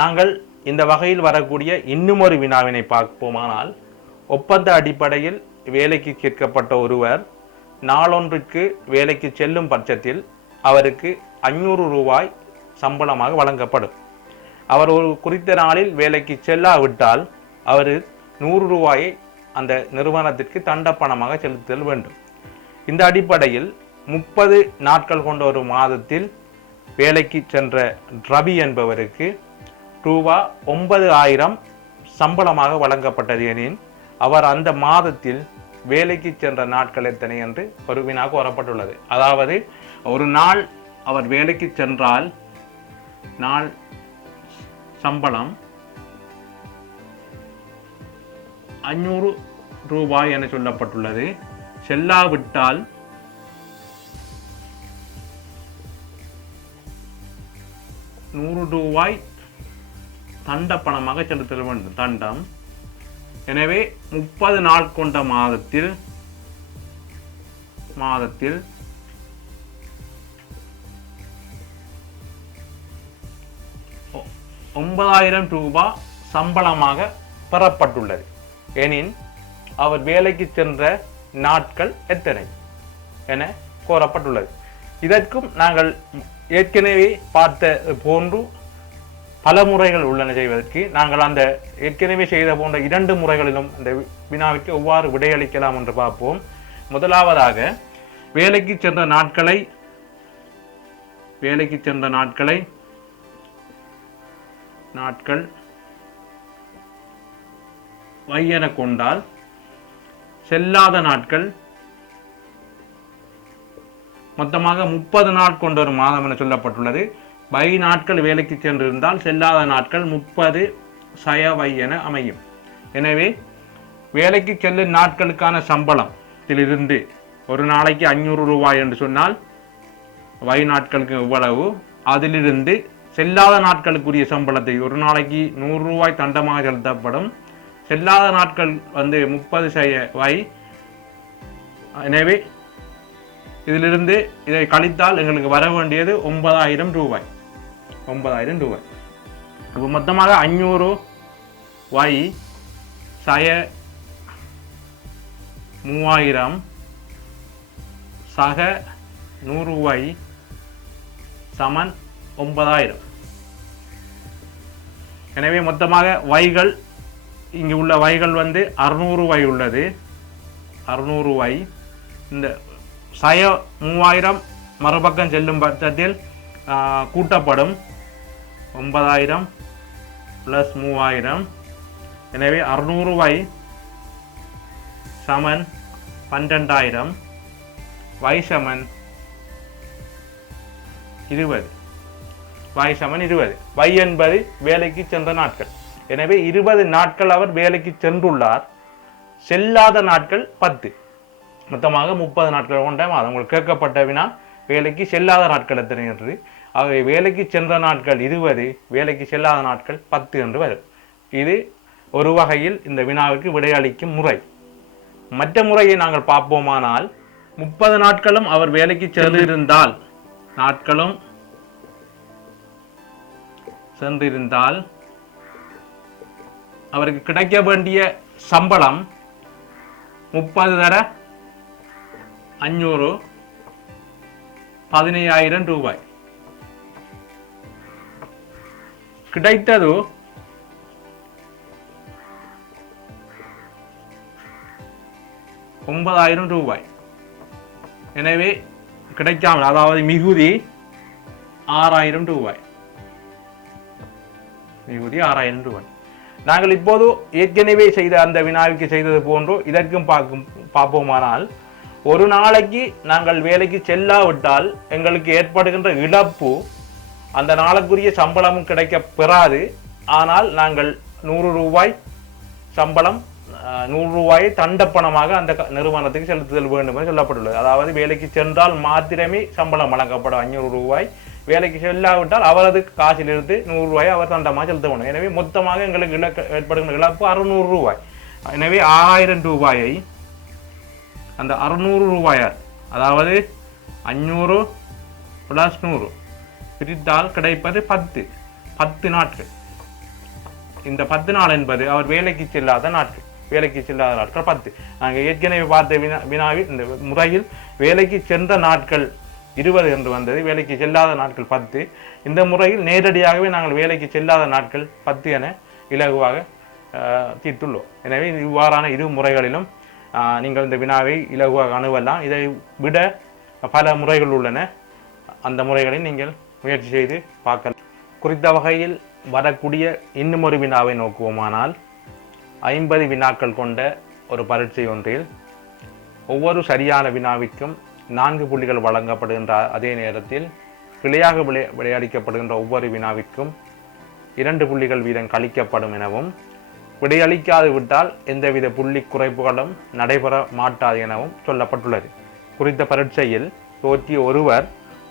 நாங்கள் இந்த வகையில் வரக்கூடிய இன்னும் ஒரு வினாவினை பார்ப்போமானால், ஒப்பந்த அடிப்படையில் வேலைக்கு கேட்கப்பட்ட ஒருவர் நாளொன்றுக்கு வேலைக்கு செல்லும் பட்சத்தில் அவருக்கு 500 ரூபாய் சம்பளமாக வழங்கப்படும். அவர் ஒரு குறித்த நாளில் வேலைக்கு செல்லாவிட்டால் அவர் 100 ரூபாயை அந்த நிறுவனத்திற்கு தண்டப்பணமாக செலுத்தல் வேண்டும். இந்த அடிப்படையில் 30 நாட்கள் கொண்ட ஒரு மாதத்தில் வேலைக்கு சென்ற ரவி என்பவருக்கு ரூபா 9000 சம்பளமாக வழங்கப்பட்டது எனின், அவர் அந்த மாதத்தில் வேலைக்கு சென்ற நாட்கள் எத்தனை என்று ஒரு வினா கோரப்பட்டுள்ளது. அதாவது ஒரு நாள் அவர் வேலைக்கு சென்றால் நாள் சம்பளம் 500 ரூபாய் என சொல்லப்பட்டுள்ளது. செல்லாவிட்டால் 100 ரூபாய் தண்ட பணமாக செலுத்த வேண்டும், தண்டம். எனவே 30 நாள் கொண்ட மாதத்தில் 9000 ரூபாய் சம்பளமாக பெறப்பட்டுள்ளது எனின், அவர் வேலைக்கு சென்ற நாட்கள் எத்தனை என கோரப்பட்டுள்ளது. இதற்கும் நாங்கள் ஏற்கனவே பார்த்த போன்று பல முறைகள் உள்ளன செய்வதற்கு. நாங்கள் அந்த ஏற்கனவே செய்த போன்ற 2 முறைகளிலும் இந்த வினாவிற்கு எவ்வாறு விடையளிக்கலாம் என்று பார்ப்போம். முதலாவதாக வேலைக்கு சென்ற நாட்கள் y என கொண்டால், செல்லாத நாட்கள் மொத்தமாக 30 நாள் கொண்ட ஒரு மாதம் என சொல்லப்பட்டுள்ளது. y நாட்கள் வேலைக்கு சென்றிருந்தால் செல்லாத நாட்கள் 30 சய y என அமையும். எனவே வேலைக்கு செல்லும் நாட்களுக்கான சம்பளத்திலிருந்து ஒரு நாளைக்கு 500 ரூபாய் என்று சொன்னால் y நாட்களுக்கு எவ்வளவு, அதிலிருந்து செல்லாத நாட்களுக்குரிய சம்பளத்தை ஒரு நாளைக்கு 100 ரூபாய் தண்டமாக செலுத்தப்படும். செல்லாத நாட்கள் 30 சய y. எனவே இதிலிருந்து இதை கழித்தால் எங்களுக்கு வர வேண்டியது 9000 ரூபாய். இப்போ மொத்தமாக 500 y சய 3000 சக 100 y சமன் 9000. எனவே மொத்தமாக வைகள் இங்கு உள்ள வைகள் 600 y உள்ளது. 600 y இந்த சய 3000 மறுபக்கம் செல்லும் பட்சத்தில் கூட்டப்படும் 9000 + 3000. எனவே 600 y சமன் 12000, y சமன் 20. y சமன் 20. y என்பது வேலைக்கு சென்ற நாட்கள். எனவே 20 நாட்கள் அவர் வேலைக்கு சென்றுள்ளார். செல்லாத நாட்கள் 10. மொத்தமாக 30 நாட்கள் கொண்ட மாதம். உங்களுக்கு கேட்கப்பட்ட வினா வேலைக்கு செல்லாத நாட்கள் எத்தனை என்று. ஆகவே வேலைக்கு சென்ற நாட்கள் 20, வேலைக்கு செல்லாத நாட்கள் 10 என்று வரும். இது ஒரு வகையில் இந்த வினாவிற்கு விடையளிக்கும் முறை. மற்ற முறையை நாங்கள் பார்ப்போமானால், 30 நாட்களும் அவர் வேலைக்கு சென்றிருந்தால் அவருக்கு கிடைக்க வேண்டிய சம்பளம் 30 தர 500 15000 ரூபாய். கிடைத்தது 9000 ரூபாய். எனவே கிடைக்காமல், அதாவது மிகுதி 6000 ரூபாய். நாங்கள் இப்போது ஏற்கனவே செய்த அந்த வினாவிற்கு செய்தது போன்று இதற்கும் பார்ப்போமானால், ஒரு நாளைக்கு நாங்கள் வேலைக்கு செல்லாவிட்டால் எங்களுக்கு ஏற்படுகின்ற இழப்பு அந்த நாளுக்குரிய சம்பளமும் கிடைக்க பெறாது. ஆனால் நாங்கள் 100 ரூபாய் சம்பளம் 100 ரூபாயை தண்டப்பணமாக அந்த நிறுவனத்துக்கு செலுத்துதல் வேண்டும் என்று சொல்லப்பட்டுள்ளது. அதாவது வேலைக்கு சென்றால் மாத்திரமே சம்பளம் வழங்கப்படும் 500 ரூபாய். வேலைக்கு செல்லாவிட்டால் அவரது காசிலிருந்து 100 ரூபாயை அவர் தண்டமாக செலுத்த வேண்டும். எனவே மொத்தமாக எங்களுக்கு ஏற்படுகின்ற இழப்பு 600 ரூபாய். எனவே 6000 ரூபாயை அந்த 600 ரூபாயால், அதாவது 500 + 100 பிரித்தால் கிடைப்பது 10 நாட்கள். இந்த 10 நாள் என்பது அவர் வேலைக்கு செல்லாத நாட்கள். வேலைக்கு செல்லாத நாட்கள் 10. நாங்கள் ஏற்கனவே பார்த்த வினாவில் இந்த முறையில் வேலைக்கு சென்ற நாட்கள் 20 என்று வந்தது, வேலைக்கு செல்லாத நாட்கள் 10. இந்த முறையில் நேரடியாகவே நாங்கள் வேலைக்கு செல்லாத நாட்கள் 10 என இலகுவாக தீர்த்துள்ளோம். எனவே இவ்வாறான இரு முறைகளிலும் நீங்கள் இந்த வினாவை இலகுவாக அணுவலாம். இதை விட பல முறைகள் உள்ளன. அந்த முறைகளை நீங்கள் முயற்சி செய்து பார்க்கலாம். குறித்த வகையில் வரக்கூடிய இன்னும் ஒரு வினாவை நோக்குவோமானால் 50 வினாக்கள் கொண்ட ஒரு பரீட்சை ஒன்றில் ஒவ்வொரு சரியான வினாவிற்கும் 4 புள்ளிகள் வழங்கப்படுகின்ற அதே நேரத்தில் பிழையாக விடையளிக்கப்படுகின்ற ஒவ்வொரு வினாவிற்கும் 2 புள்ளிகள் வீதம் கழிக்கப்படும் எனவும் விடையளிக்காது விட்டால் எந்தவித புள்ளி குறைப்புகளும் நடைபெற மாட்டாது எனவும் சொல்லப்பட்டுள்ளது. குறித்த பரீட்சையில் தோற்றிய ஒருவர்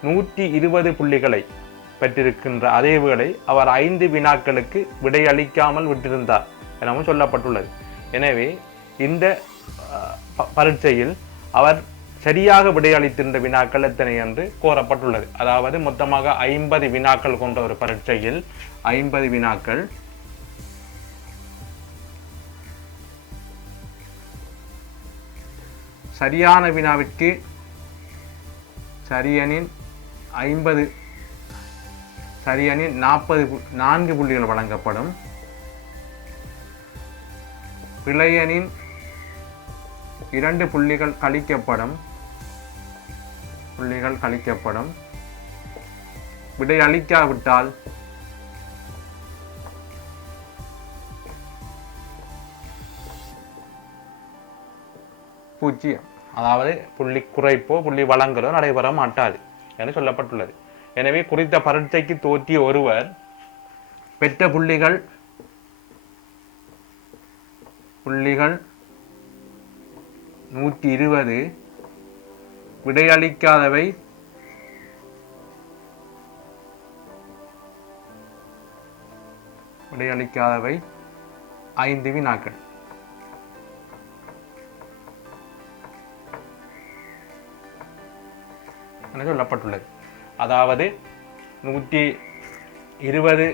120 புள்ளிகளை பெற்றிருக்கின்ற அதேவேளை அவர் 5 வினாக்களுக்கு விடையளிக்காமல் விட்டிருந்தார் எனவும் சொல்லப்பட்டுள்ளது. எனவே இந்த பரீட்சையில் அவர் சரியாக விடையளித்திருந்த வினாக்கள் எத்தனை என்று கோரப்பட்டுள்ளது. அதாவது மொத்தமாக 50 வினாக்கள் கொண்ட ஒரு பரீட்சையில் 50 வினாக்கள் சரியான வினாவிற்கு சரியனின் 4 புள்ளிகள் வழங்கப்படும். பிழையனின் 2 புள்ளிகள் கழிக்கப்படும். விடை அளிக்காவிட்டால் பூஜ்ஜியம், அதாவது புள்ளி குறைப்போ புள்ளி வழங்கலோ நடைபெற மாட்டாது என சொல்லப்பட்டுள்ளது. எனவே குறித்த பரீட்சைக்கு தோற்றிய ஒருவர் பெற்ற புள்ளிகள் 120, விடையளிக்காதவை 5 வினாக்கள். என சொல்லப்பட்டுள்ளது. அதாவது 120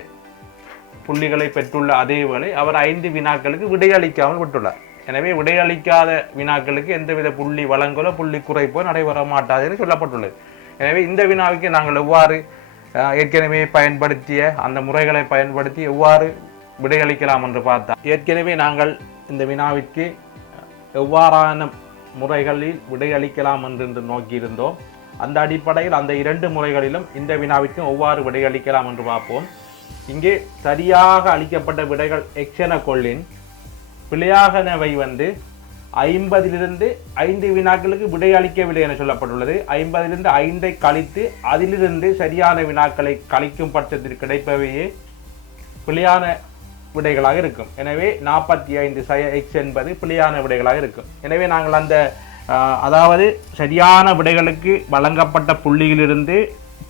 புள்ளிகளை பெற்றுள்ள அதேவேளை அவர் 5 வினாக்களுக்கு விடையளிக்காமல் விட்டுள்ளார். எனவே விடையளிக்காத வினாக்களுக்கு எந்தவித புள்ளி வழங்கலோ புள்ளி குறைப்போ நடைபெற மாட்டாது என்று சொல்லப்பட்டுள்ளது. எனவே இந்த வினாவுக்கு நாங்கள் எவ்வாறு ஏற்கனவே பயன்படுத்திய அந்த முறைகளை பயன்படுத்தி எவ்வாறு விடையளிக்கலாம் என்று பார்த்தால், ஏற்கனவே நாங்கள் இந்த வினாவிற்கு எவ்வாறான முறைகளில் விடையளிக்கலாம் என்று நோக்கியிருந்தோம். அந்த அடிப்படையில் அந்த 2 முறைகளிலும் இந்த வினாவிற்கும் எவ்வாறு விடையளிக்கலாம் என்று பார்ப்போம். இங்கே சரியாக அளிக்கப்பட்ட விடைகள் எக்ஸ் என கொள்ளின், பிழையாகனவை 50 5 வினாக்களுக்கு விடை அளிக்கவில்லை என சொல்லப்பட்டுள்ளது. 50 5 கழித்து அதிலிருந்து சரியான வினாக்களை கழிக்கும் பட்சத்தில் கிடைப்பவையே பிழையான விடைகளாக இருக்கும். எனவே 45 எக்ஸ் என்பது பிழையான விடைகளாக இருக்கும். எனவே நாங்கள் அந்த அதாவது சரியான விடைகளுக்கு வழங்கப்பட்ட புள்ளியிலிருந்து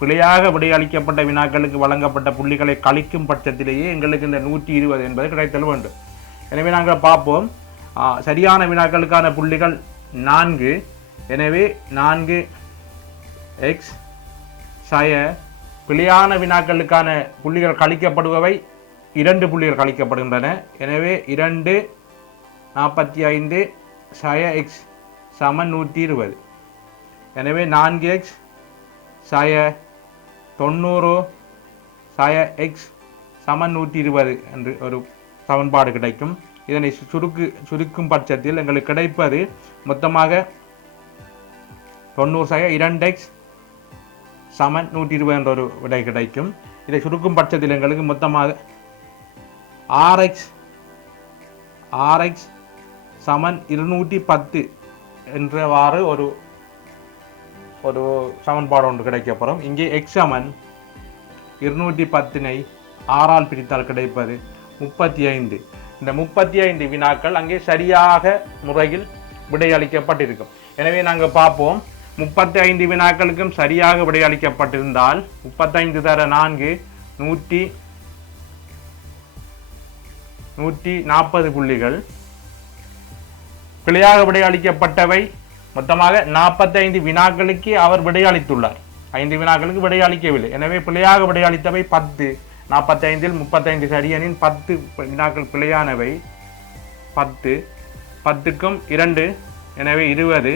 பிழையாக விடை அளிக்கப்பட்ட வினாக்களுக்கு வழங்கப்பட்ட புள்ளிகளை கழிக்கும் பட்சத்திலேயே எங்களுக்கு இந்த 120 என்பது கிடைத்தல் வேண்டும். எனவே நாங்கள் பார்ப்போம். சரியான வினாக்களுக்கான புள்ளிகள் 4. எனவே 4 எக்ஸ் சய பிழையான வினாக்களுக்கான புள்ளிகள் கழிக்கப்படுபவை 2 புள்ளிகள் கழிக்கப்படுகின்றன. எனவே 2 45 சய எக்ஸ் சமன் 120. எனவே 4x சய 90 சய எக்ஸ் சமன் 120 என்று ஒரு சமன்பாடு கிடைக்கும். இதனை சுருக்கும் பட்சத்தில் எங்களுக்கு கிடைப்பது மொத்தமாக 90 சய 2x சமன் 120 என்ற ஒரு விடை கிடைக்கும். இதை சுருக்கும் பட்சத்தில் எங்களுக்கு மொத்தமாக 6x சமன் 210 என்றவாறு ஒரு சமன்பாடு ஒன்று கிடைக்கப்படும். இங்கே x சமன் 210 6ஆல் பிரித்தால் கிடைப்பது 35. இந்த 35 வினாக்கள் அங்கே சரியாக முறையில் விடையளிக்கப்பட்டிருக்கும். எனவே நாங்கள் பார்ப்போம். 35 வினாக்களுக்கும் சரியாக விடையளிக்கப்பட்டிருந்தால் 35 தர 4 140 புள்ளிகள். பிழையாக விடையளிக்கப்பட்டவை மொத்தமாக 45 வினாக்களுக்கு அவர் விடையளித்துள்ளார். 5 வினாக்களுக்கு விடையளிக்கவில்லை. எனவே பிழையாக விடையளித்தவை 10. 45 35 சரியனின் 10 வினாக்கள் பிழையானவை 10 10க்கும் 2 எனவே 20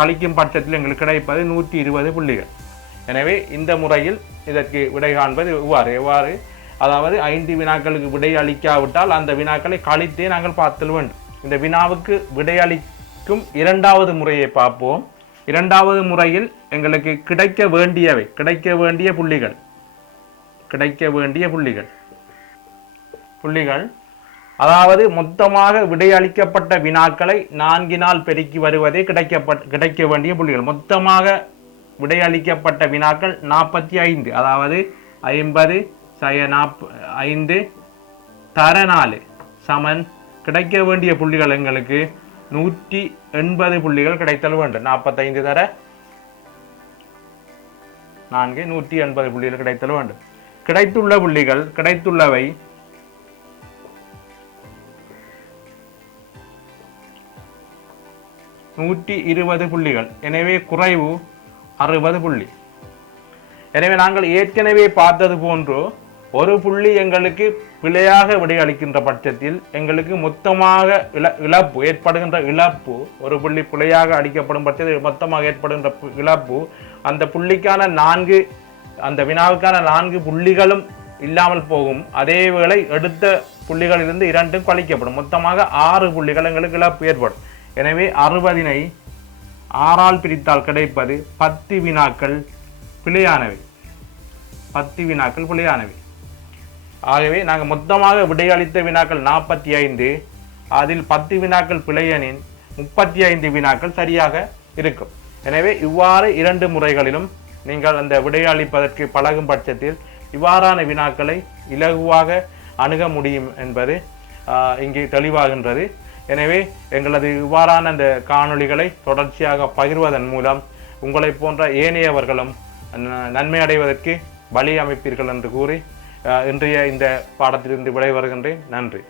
கழிக்கும் பட்சத்தில் எங்களுக்கு கிடைப்பது 120 புள்ளிகள். எனவே இந்த முறையில் இதற்கு விடை காண்பது எவ்வாறு அதாவது 5 வினாக்களுக்கு விடை அளிக்காவிட்டால் அந்த வினாக்களை கழித்தே நாங்கள் பார்த்தல் வேண்டும். இந்த வினாவுக்கு விடை அளிக்கும் இரண்டாவது முறையை பார்ப்போம். இரண்டாவது முறையில் எங்களுக்கு கிடைக்க வேண்டிய புள்ளிகள் அதாவது மொத்தமாக விடையளிக்கப்பட்ட வினாக்களை 4 பெருக்கி வருவதே கிடைக்க வேண்டிய புள்ளிகள். மொத்தமாக விடையளிக்கப்பட்ட வினாக்கள் 45, அதாவது 50 5 தர 4 சமன் கிடைக்க வேண்டிய புள்ளிகள் எங்களுக்கு 180 புள்ளிகள் கிடைத்தல் வேண்டும். 45 தர 4 180 புள்ளிகள் கிடைத்தல் வேண்டும். கிடைத்துள்ளவை 120 புள்ளிகள். எனவே குறைவு 60 புள்ளி. எனவே நாங்கள் ஏற்கனவே பார்த்தது போன்று ஒரு புள்ளி எங்களுக்கு பிழையாக விடையளிக்கின்ற பட்சத்தில் எங்களுக்கு மொத்தமாக ஏற்படுகின்ற இழப்பு, ஒரு புள்ளி பிழையாக அளிக்கப்படும் பட்சத்தில் மொத்தமாக ஏற்படுகின்ற இழப்பு அந்த புள்ளிக்கான அந்த வினாவுக்கான 4 புள்ளிகளும் இல்லாமல் போகும். அதே வேளை எடுத்த புள்ளிகளிலிருந்து 2 கழிக்கப்படும். மொத்தமாக 6 புள்ளிகள் எங்களுக்கு இழப்பு ஏற்படும். எனவே 60 6ஆல் பிரித்தால் கிடைப்பது 10 வினாக்கள் பிழையானவை. ஆகவே நாங்கள் மொத்தமாக விடையளித்த வினாக்கள் 45, அதில் 10 வினாக்கள் பிழையெனின் 35 வினாக்கள் சரியாக இருக்கும். எனவே இவ்வாறு 2 முறைகளிலும் நீங்கள் அந்த விடையளிப்பதற்கு பழகும் பட்சத்தில் இவ்வாறான வினாக்களை இலகுவாக அணுக முடியும் என்பது இங்கே தெளிவாகின்றது. எனவே எங்களது இவ்வாறான அந்த காணொளிகளை தொடர்ச்சியாக பகிர்வதன் மூலம் உங்களை போன்ற ஏனையவர்களும் நன்மை அடைவதற்கு வழி அமைப்பீர்கள் என்று கூறி இன்றைய இந்த பாடத்திலிருந்து விடைபெறுகின்றேன். நன்றி.